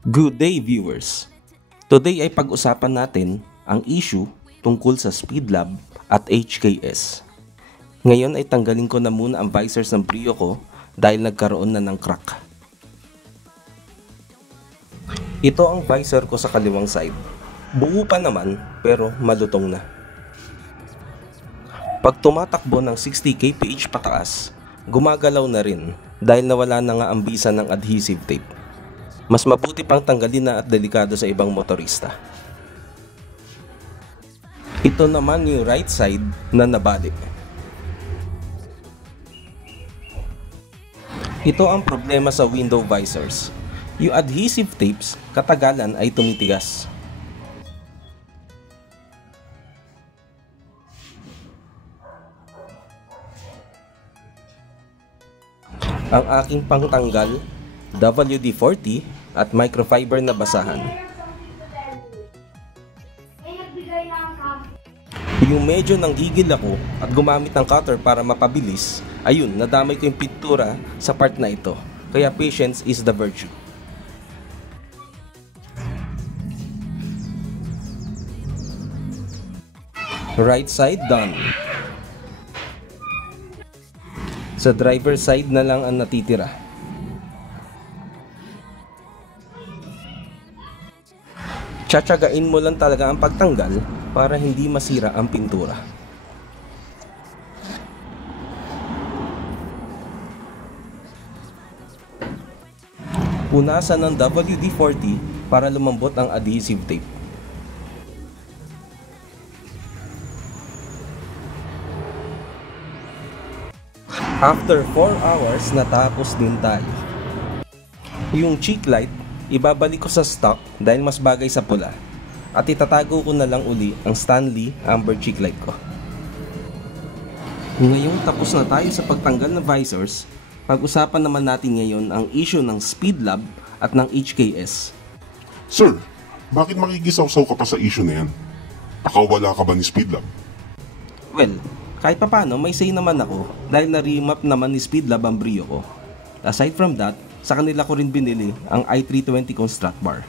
Good day viewers! Today ay pag-usapan natin ang issue tungkol sa Speedlab at HKS. Ngayon ay tanggalin ko na muna ang visors ng Brio ko dahil nagkaroon na ng crack. Ito ang visor ko sa kaliwang side. Buo pa naman pero malutong na. Pag tumatakbo ng 60 kph pataas, gumagalaw na rin dahil nawala na nga ang bisa ng adhesive tape. Mas mabuti pang tanggalin na at delikado sa ibang motorista. Ito naman yung right side na nabali. Ito ang problema sa window visors. Yung adhesive tapes, katagalan ay tumitigas. Ang aking pangtanggal, WD-40 at microfiber na basahan. Yung medyo nanggigil ako at gumamit ng cutter para mapabilis, ayun, nadamay ko yung pintura sa part na ito. Kaya patience is the virtue. Right side done. Sa driver side na lang ang natitira. Tsatsagain mo lang talaga ang pagtanggal para hindi masira ang pintura. Punasan ng WD-40 para lumambot ang adhesive tape. After 4 hours, natapos din tayo. Yung cheek light, ibabalik ko sa stock dahil mas bagay sa pula. At itatago ko na lang uli ang Stanley Amber cheek light ko. Ngayong tapos na tayo sa pagtanggal ng visors, pag-usapan naman natin ngayon ang issue ng Speedlab at ng HKS. Sir, bakit makikisaw-saw ka pa sa issue na yan? Nakawala ka ba ni Speedlab? Well, kahit papano may say naman ako dahil na-remap naman ni Speedlab ang Brio ko. Aside from that, sa kanila ko rin binili ang i320 kong strut bar.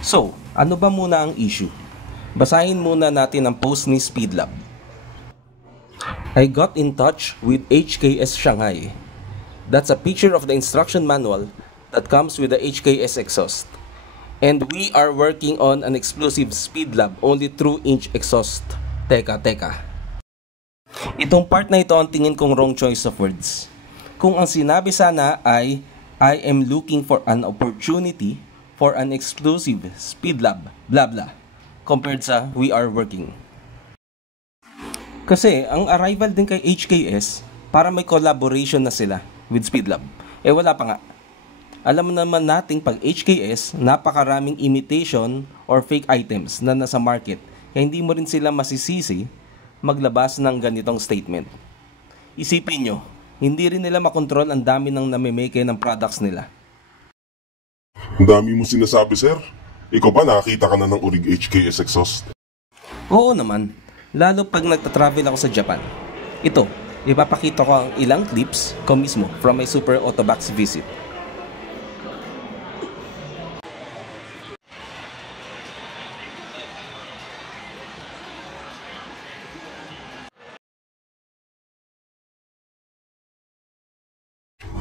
So, ano ba muna ang issue? Basahin muna natin ang post ni Speedlab. I got in touch with HKS Shanghai. That's a picture of the instruction manual that comes with the HKS exhaust. And we are working on an exclusive Speedlab only true inch exhaust. Teka. Itong part na ito ang tingin kong wrong choice of words. Kung ang sinabi sana ay I am looking for an opportunity for an exclusive Speedlab, blah blah, compared sa we are working. Kasi ang arrival din kay HKS para may collaboration na sila with Speedlab. Wala pa nga. Alam naman nating pag HKS, napakaraming imitation or fake items na nasa market. Kaya hindi mo rin sila masisisi maglabas ng ganitong statement. Isipin nyo, hindi rin nila makontrol ang dami ng namimake ng products nila. Ang dami mo sinasabi, sir. Ikaw ba nakakita ka na ng urig HKS exhaust? Oo naman, lalo pag nagtatravel ako sa Japan. Ito, ipapakita ko ang ilang clips ko mismo from my Super Autobox visit.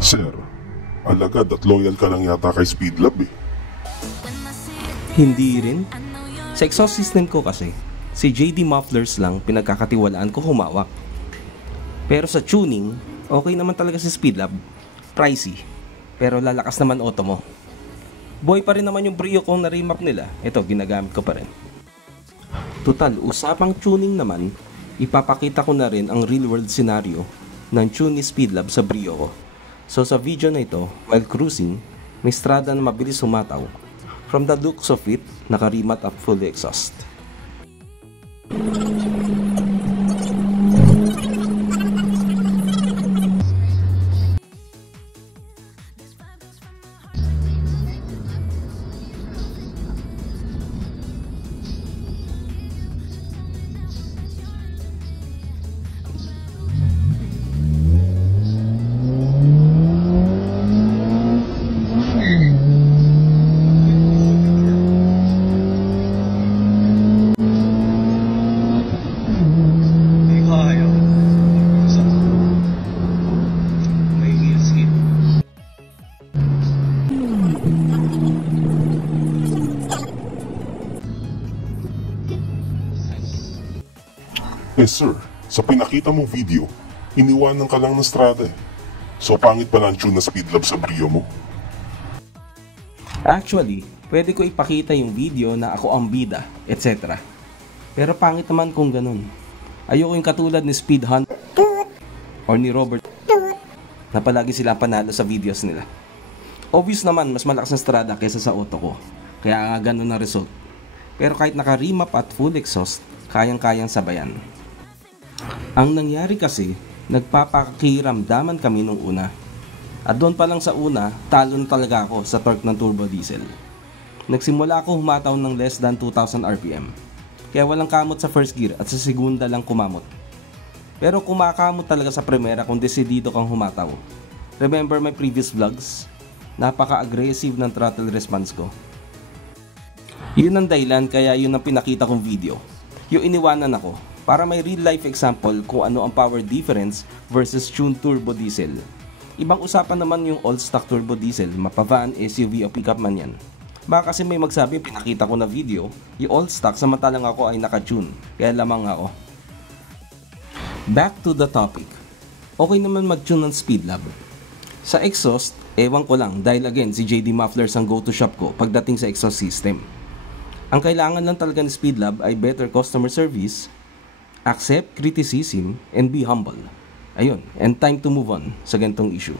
Sir, alagad at loyal ka lang yata kay Speedlab eh. Hindi rin. Sa exhaust system ko kasi, si JD Mufflers lang pinagkakatiwalaan ko humawak. Pero sa tuning, okay naman talaga si Speedlab. Pricey, pero lalakas naman auto mo. Boy pa rin naman yung Brio kong na-remap nila. Ito, ginagamit ko pa rin. Total, usapang tuning naman, ipapakita ko na rin ang real world scenario ng tune ni Speedlab sa Brio ko. So sa video na ito, while cruising, may strada na mabilis humataw. From the looks of it, naka-remat at fully exhaust. Sir, sa pinakita mong video, iniwanan ka lang ng strada eh. So pangit pala ang tune na Speedlab sa Brio mo? Actually, pwede ko ipakita yung video na ako ang bida, etc. Pero pangit naman kung ganun. Ayoko yung katulad ni Speed Hunt or ni Robert na palagi sila panalo sa videos nila. Obvious naman, mas malakas ang strada kaysa sa auto ko. Kaya nga ganun ang result. Pero kahit naka-remap at full exhaust, kayang-kayang sabayan. Ang nangyari kasi, nagpapakiramdaman kami nung una. At doon pa lang sa una, talo na talaga ako sa torque ng turbo diesel. Nagsimula ako humataw ng less than 2,000 RPM. Kaya walang kamot sa first gear at sa segunda lang kumamot. Pero kumakamot talaga sa primera kung desidido kang humataw. Remember my previous vlogs? Napaka-aggressive ng throttle response ko. Yun ang dahilan kaya yun ang pinakita kong video. Yung iniwanan ako para may real life example kung ano ang power difference versus tuned turbo diesel. Ibang usapan naman yung all stock turbo diesel, mapavan, SUV o pickup man yan. Baka kasi may magsabi pinakita ko na video, yung all stock samantalang ako ay naka-tune, kaya lamang ako. Back to the topic. Okay naman mag-tune ng Speedlab. Sa exhaust, ewan ko lang dahil again si JD Mufflers ang go-to shop ko pagdating sa exhaust system. Ang kailangan lang talaga ni Speedlab ay better customer service, accept criticism, and be humble. Ayun, and time to move on sa ganitong issue.